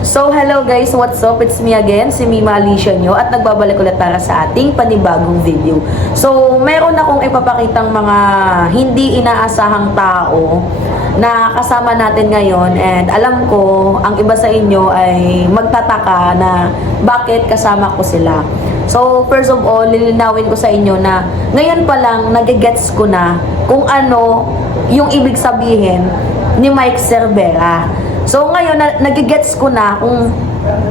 So, hello guys, what's up? It's me again, si Mima Alicia nyo, at nagbabalik ulit para sa ating panibagong video. So, meron akong ipapakitang mga hindi inaasahang tao na kasama natin ngayon, and alam ko, ang iba sa inyo ay magtataka na bakit kasama ko sila. So, first of all, lilinawin ko sa inyo na ngayon pa lang nagigets ko na kung ano yung ibig sabihin ni Mike Cervera. So ngayon, nagigets ko na kung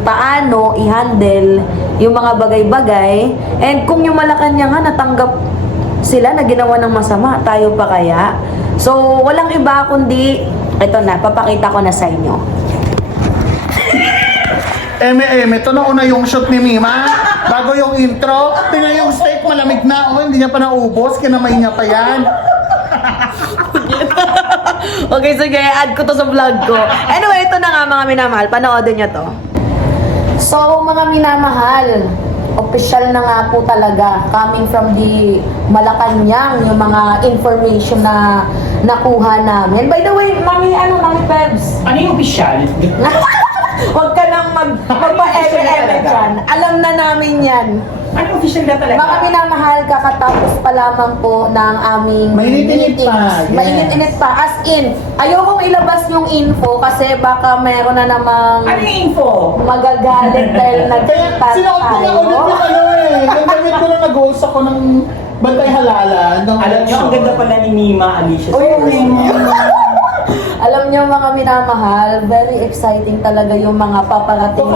paano i-handle yung mga bagay-bagay, and kung yung Malacanang nga natanggap sila na ginawa ng masama, tayo pa kaya? So walang iba kundi, ito na, papakita ko na sa inyo. Ito na una yung shoot ni Mima. Bago yung intro, tingnan yung steak malamig na. Oh, hindi niya pa naubos, kinamay niya pa yan. Okay, sige, add ko to sa vlog ko. Anyway, ito na nga mga minamahal, panoodin nyo to. So, mga minamahal, official na nga po talaga, coming from the Malacanang, yung mga information na nakuha namin. By the way, Mami Pebs? Ano yung official? Huwag ka nang magpa-eme-eme dyan. Alam na namin yan. Ano yung official na talaga? Mga minamahal, kakatapos pa lamang po ng aming Mainit-init pa, yes. Mainit-init pa. As in, ayokong ilabas yung info kasi baka meron na namang Ano yung info? magagalit dahil Kaya nagkita sinuot ko na ulit yung ano eh. Yung damit ko na nag-host ako ng Bantay Halalan. Alam niyo, ang ganda pala ni Mima Alicia. Alam niyo mga minamahal, very exciting talaga yung mga paparating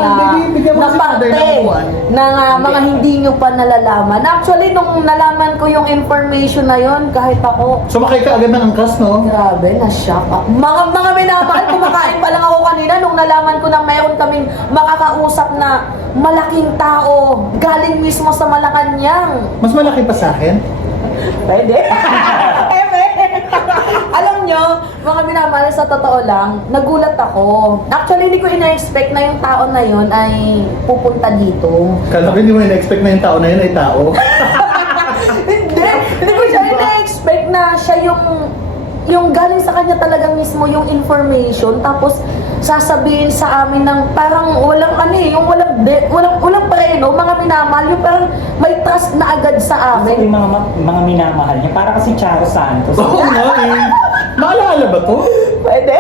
Bigyan mo na si Mother parte ng upuan. ng mga hindi nyo pa nalalaman. Actually, nung nalaman ko yung information na yon, kahit ako, Sumakay ka agad ng angkas, no? grabe, na-shock ako. Mga minamahal, kumakain pa lang ako kanina nung nalaman ko na mayroon kaming makakausap na malaking tao galing mismo sa Malacanang. Mas malaki pa sa akin. Pwede. Alam nyo, mga minamahal, sa totoo lang, nagulat ako. Actually, hindi ko ina-expect na yung tao na yun ay pupunta dito. Kala ko hindi mo in-expect na yung tao na yun ay tao. Hindi ko siya ina-expect na siya yung galing sa kanya talagang mismo yung information, tapos sasabihin sa amin ng parang walang yung walang preno, mga minamahal, yung parang may trust na agad sa Yung amin. mga minamahal niya, para kasi Charo Santos. Oo nga eh. Maalala ba to? Pwede.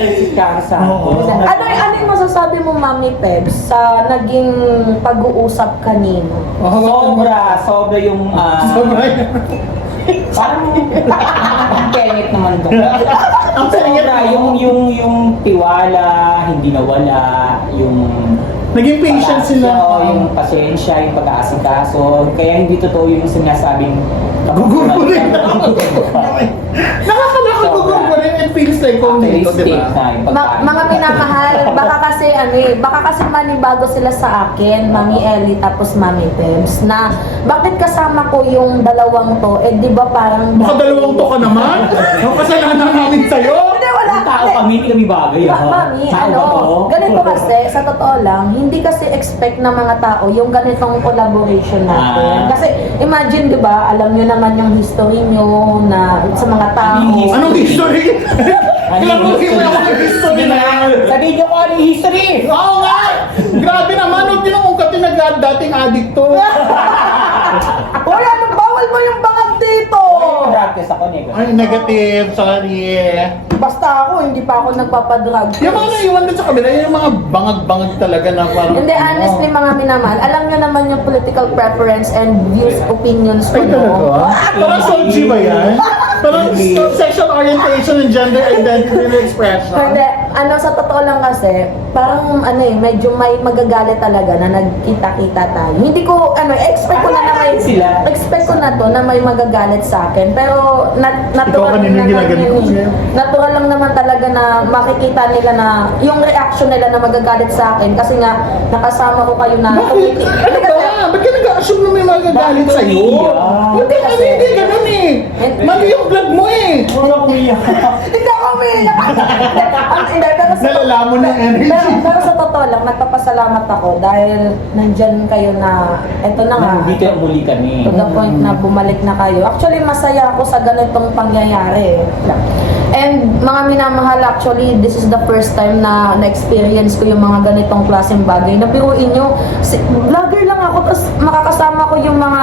Si Charo Santos. Ano yung masasabi mo, Mami Pebs, sa naging pag-uusap kanino? Sobra yung... Sobra. Parang... Ang pengit naman doon. Ang pengit Sobra, mo. yung tiwala, hindi nawala, yung... Naging patient sila. Yung pasensya, yung pag-aasikaso. Kaya hindi totoo yung sinasabing... Gugurgurin. Nakakalakal gugurgurin. It feels like home dito, di ba? Mga minamahal, baka kasi manibago sila sa akin, Mami Ellie tapos Mami Pebs, na bakit kasama ko yung dalawang to, di ba parang... Baka dalawang to ka naman? Ang kasalanan namin sa'yo? Hindi, wala. Yung tao kami, hindi kami bagay. Mami, Tao ba to? ganito kasi, sa totoo lang, hindi kasi expect ng mga tao yung ganitong collaboration natin. Kasi imagine, di ba, alam nyo naman yung history nyo na sa mga tao. Anong history? Klaruhin mo ako ng history na yan. Sabihin niyo ko ano yung history! Oo nga! Grabe naman, huwag din akong dating adikto. Uy, ano, bawal mo yung bangag dito! Practice ako, Nego. Ay, negative, sorry. Basta ako, hindi pa ako nagpapadrag. Yung mga naiwan doon sa kabila, yung mga bangag-bangag talaga na parang... Hindi, honestly, mga minamahal, alam nyo naman yung political preference and views, opinions ko, Ay, talaga? Parang soji ba yan? Parang sexual orientation and gender identity and expression. Hindi, sa totoo lang kasi, parang medyo may magagalit talaga na nagkita-kita tayo. Hindi ko, expect ko na may, Sila. expect ko na to na may magagalit sa akin. Pero, natural Ikaw kanina naman ginaganito yun. siya. Natural lang naman talaga na makikita nila na, yung reaction nila na magagalit sa akin. Kasi nga, nakasama ko kayo na Bakit? tumiti. Ano ba? Ba't ka nag-assume na may magagalit Bakit sa'yo? umiiyak? Hindi, hindi ganun eh. Mali yung vlog mo eh. Puro umiyak. Hindi ako umiiyak. Hindi, pero Nalalamon na energy. pero sa totoo lang, nagpapasalamat ako dahil nandyan kayo na, eto na nga. Dito yung muli kami. To the point na bumalik na kayo. Actually, masaya ako sa ganitong pangyayari. And mga minamahal, actually, this is the first time na na-experience ko yung mga ganitong klaseng bagay. Nabiruin nyo, vlogger lang ako, tapos makakasama ko yung mga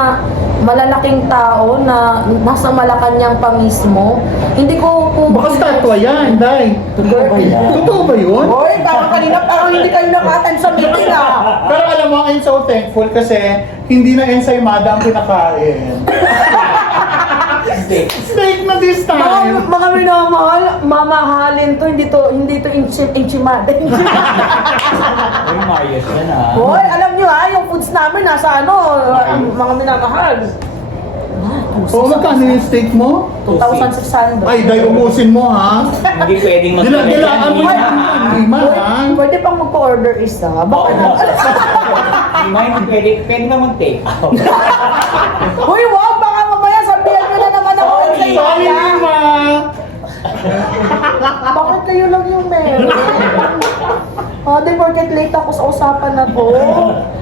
malalaking tao na nasa Malacanang pa mismo. Hindi ko po... Baka statwa yan, Day. Totoo ba yan? Totoo ba yun? Hoy, kanina parang hindi kayo nakatan sa meeting ah. Pero alam mo, I'm so thankful kasi hindi na ensaymada ang pinakain. Steak na this time. Mga minamahal, mamahalin to, hindi to inchimada. Uy, Marius yan ah. Hoy, alam nyo ha, yung foods namin nasa mga minamahal. Oo, magkano yung steak mo? 2,600. Ay, Day, ubusin mo, ha? Hindi pwedeng Dilaan mo Mima, yan, ha? Mima, ha? Pwede pang magpa-order isa. Oo. Baka Mima, hindi pwede na mag-take out. Hoy, wag! Baka mamaya sabihan nyo na naman ako. Sorry. Sorry, Mima! Bakit kayo lang yung meron? Di porket late ako sa usapan na to.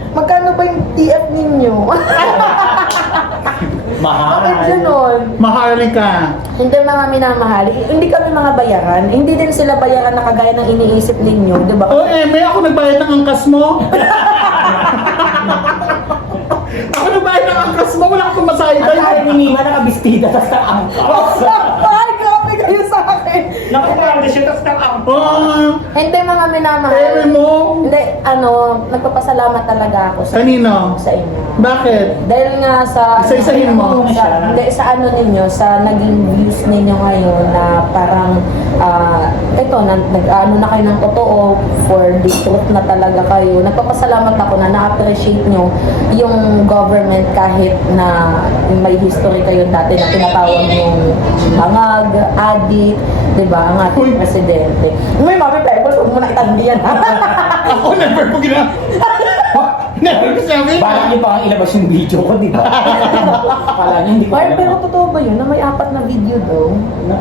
Magkano ba yung TF ninyo? Mahal. Bakit ganon? Maharlika. Hindi mga minamahal. Hindi kami mga bayaran. Hindi din sila bayaran na kagaya ng iniisip ninyo. Di ba? Oh, may ako nagbayad ng angkas mo. Ako nagbayad ng angkas mo. Wala akong masahe, Ang Day. kaya ni Mima nakabistida tapos nang-angkas. Ay, grabe kayo sa akin. Nakapaganda siya tapos nang-angkas. Oh, Hindi mga minamahal. eme mo. Hindi, nagpapasalamat talaga ako sa, Kanino? sa inyo. Bakit? Dahil nga sa... Isa-isahin mo. Hindi, sa ano ninyo, sa naging views ninyo ngayon na parang, ito, nag-ano na kayo ng totoo for the truth na talaga kayo. Nagpapasalamat ako na na-appreciate nyo yung government kahit na may history kayo dati na tinatawag yung bangag, adik, di ba, ang ating Uy. presidente. May mami pebbles, huwag mo na itanggi yan. Ako never ko gina... Never ko sabi. Bakit niyo pa ang ilabas yung video ko, di ba? Akala niyo hindi ko Ay, alam. pero totoo ba yun na may 4 na video daw?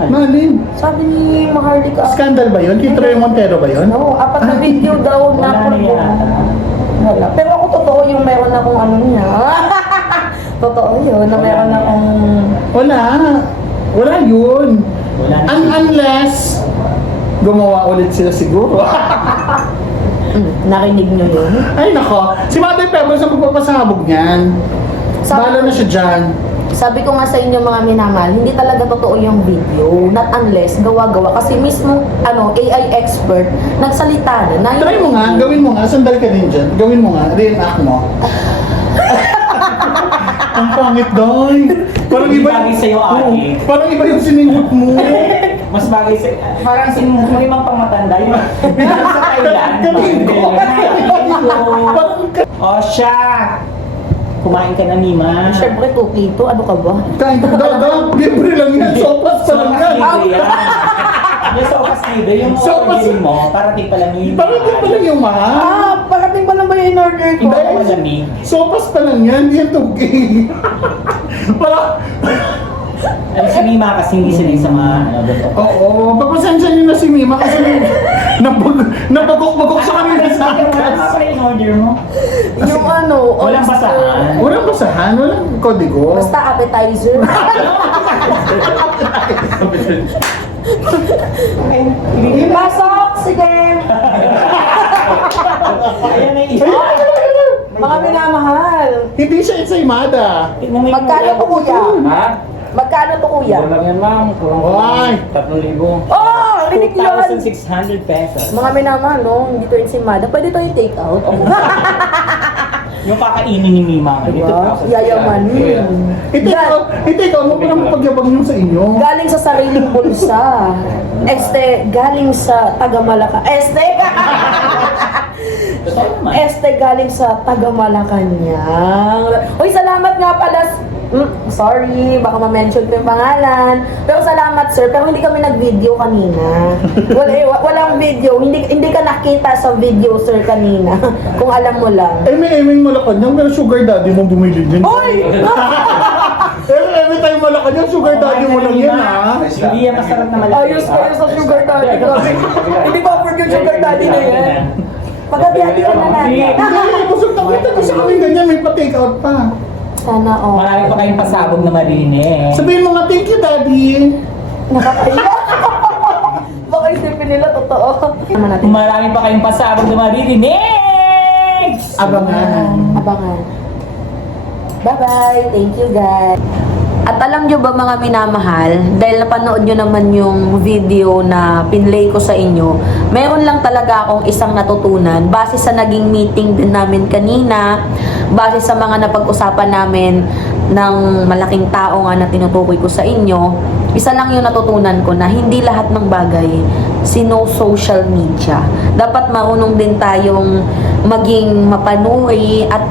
Malin. Sabi ni Maharlika, Scandal ba yun? Kay Troy Montero ba yun? no, 4 na video daw na Wala na yan. Wala. Pero ako totoo yung meron akong ano niya. Totoo yun, na meron akong... Wala. Wala yun. Wala na. Unless gumawa ulit sila siguro. Narinig nyo yun? Ay nako, si Mother Pebbles ang magpapasabog niyan. Balo na siya dyan. Sabi ko nga sa inyo mga minamahal, hindi talaga totoo yung video. Not unless gawa-gawa. Kasi mismo AI expert, nagsalita na. Try mo nga, gawin mo nga, sandal ka din dyan. Gawin mo nga, reenact mo. Ang pangit doon. Parang iba Bagay sa'yo, Oo, Ate. parang iba yung siningot mo. Mas bagay sa... Parang sinumang pangmatanda yun. Sa Thailand. O siya! Kumain ka na, Mima. Siyempre, 2 kilo. Ano ka ba? Kain ka daw, libre lang yan. Sopas pa lang yan. Yung sopas libre, yung Sopas- order mo, parating pa lang yung... Parang di pa lang yung mahal. Parating pa lang ba yung in-order ko? Iba ko malamig. Sopas pa lang yan, di yan tugay. Wala. Ano si Mima kasi hindi sila sa mga doon. Oo, pagpasensya niyo na si Mima kasi nabagok-bagok sa kanila sa Ano angkas. pa yung order mo? Yung Walang basahan. Walang basahan, walang kodigo. Basta appetizer. Pasok! Sige! Ayan na yun. Mga minamahal. Hindi siya ensaymada. Magkano to, kuya? Ha? Magkano to, kuya? Mura lang yan, ma'am. Why? 3,000. Oh! Rinig yun! 2,600 pesos. Mga minamahal, no? Hindi to ensimada. Pwede to yung take out. Yung kakainin ni Mima. Diba? Yayamanin. Ikaw mo pa naman pagyabang yung sa inyo. Galing sa sariling bulsa. Galing sa taga-Malaka. Totoo naman. Galing sa taga-Malacanang. Uy, salamat nga pala. Sorry, baka ma-mention ko yung pangalan. Pero salamat, sir. Pero hindi kami nag-video kanina. Walang video. Hindi ka nakita sa video, sir, kanina. Kung alam mo lang. Eme-emeng Malacanang, pero sugar daddy mo bumili din. Uy! Eme tayo Malacanang, sugar daddy mo lang yan ha. Hindi yan masarap na malaki. Ayos kayo sa sugar daddy. Grabe. Hindi ba afford yung sugar Pwede na yan. Pagkati-hatian na natin. Hindi, busog na kita kasi kami ganyan, may pa-take out pa. Sana all. Marami pa kayong pasabog na marinig. Sabihin mo nga, thank you, Daddy. Nakakaiya. Baka isipin nila totoo. Ano natin? Marami pa kayong pasabog na marinig! Abangan. Abangan. Bye-bye. Thank you, guys. At alam nyo ba mga minamahal, dahil napanood nyo naman yung video na pinlay ko sa inyo, meron lang talaga akong isang natutunan base sa naging meeting din namin kanina, base sa mga napag-usapan namin ng malaking tao nga na tinutukoy ko sa inyo. Isa lang yung natutunan ko na hindi lahat ng bagay social media. Dapat marunong din tayong maging mapanuri at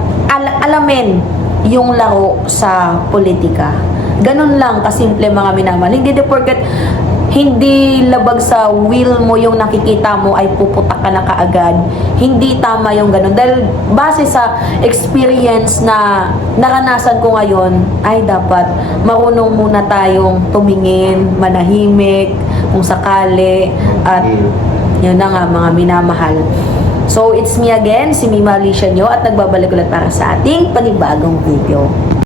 alamin yung laro sa politika. Ganun lang kasimple mga minamahal. Hindi de forget, hindi labag sa will mo yung nakikita mo ay puputak ka na kaagad. Hindi tama yung ganun. Dahil base sa experience na naranasan ko ngayon, ay dapat marunong muna tayong tumingin, manahimik, kung sakali, at yun na nga mga minamahal. So, it's me again, si Mima Alicia nyo, at nagbabalik ulit para sa ating panibagong video.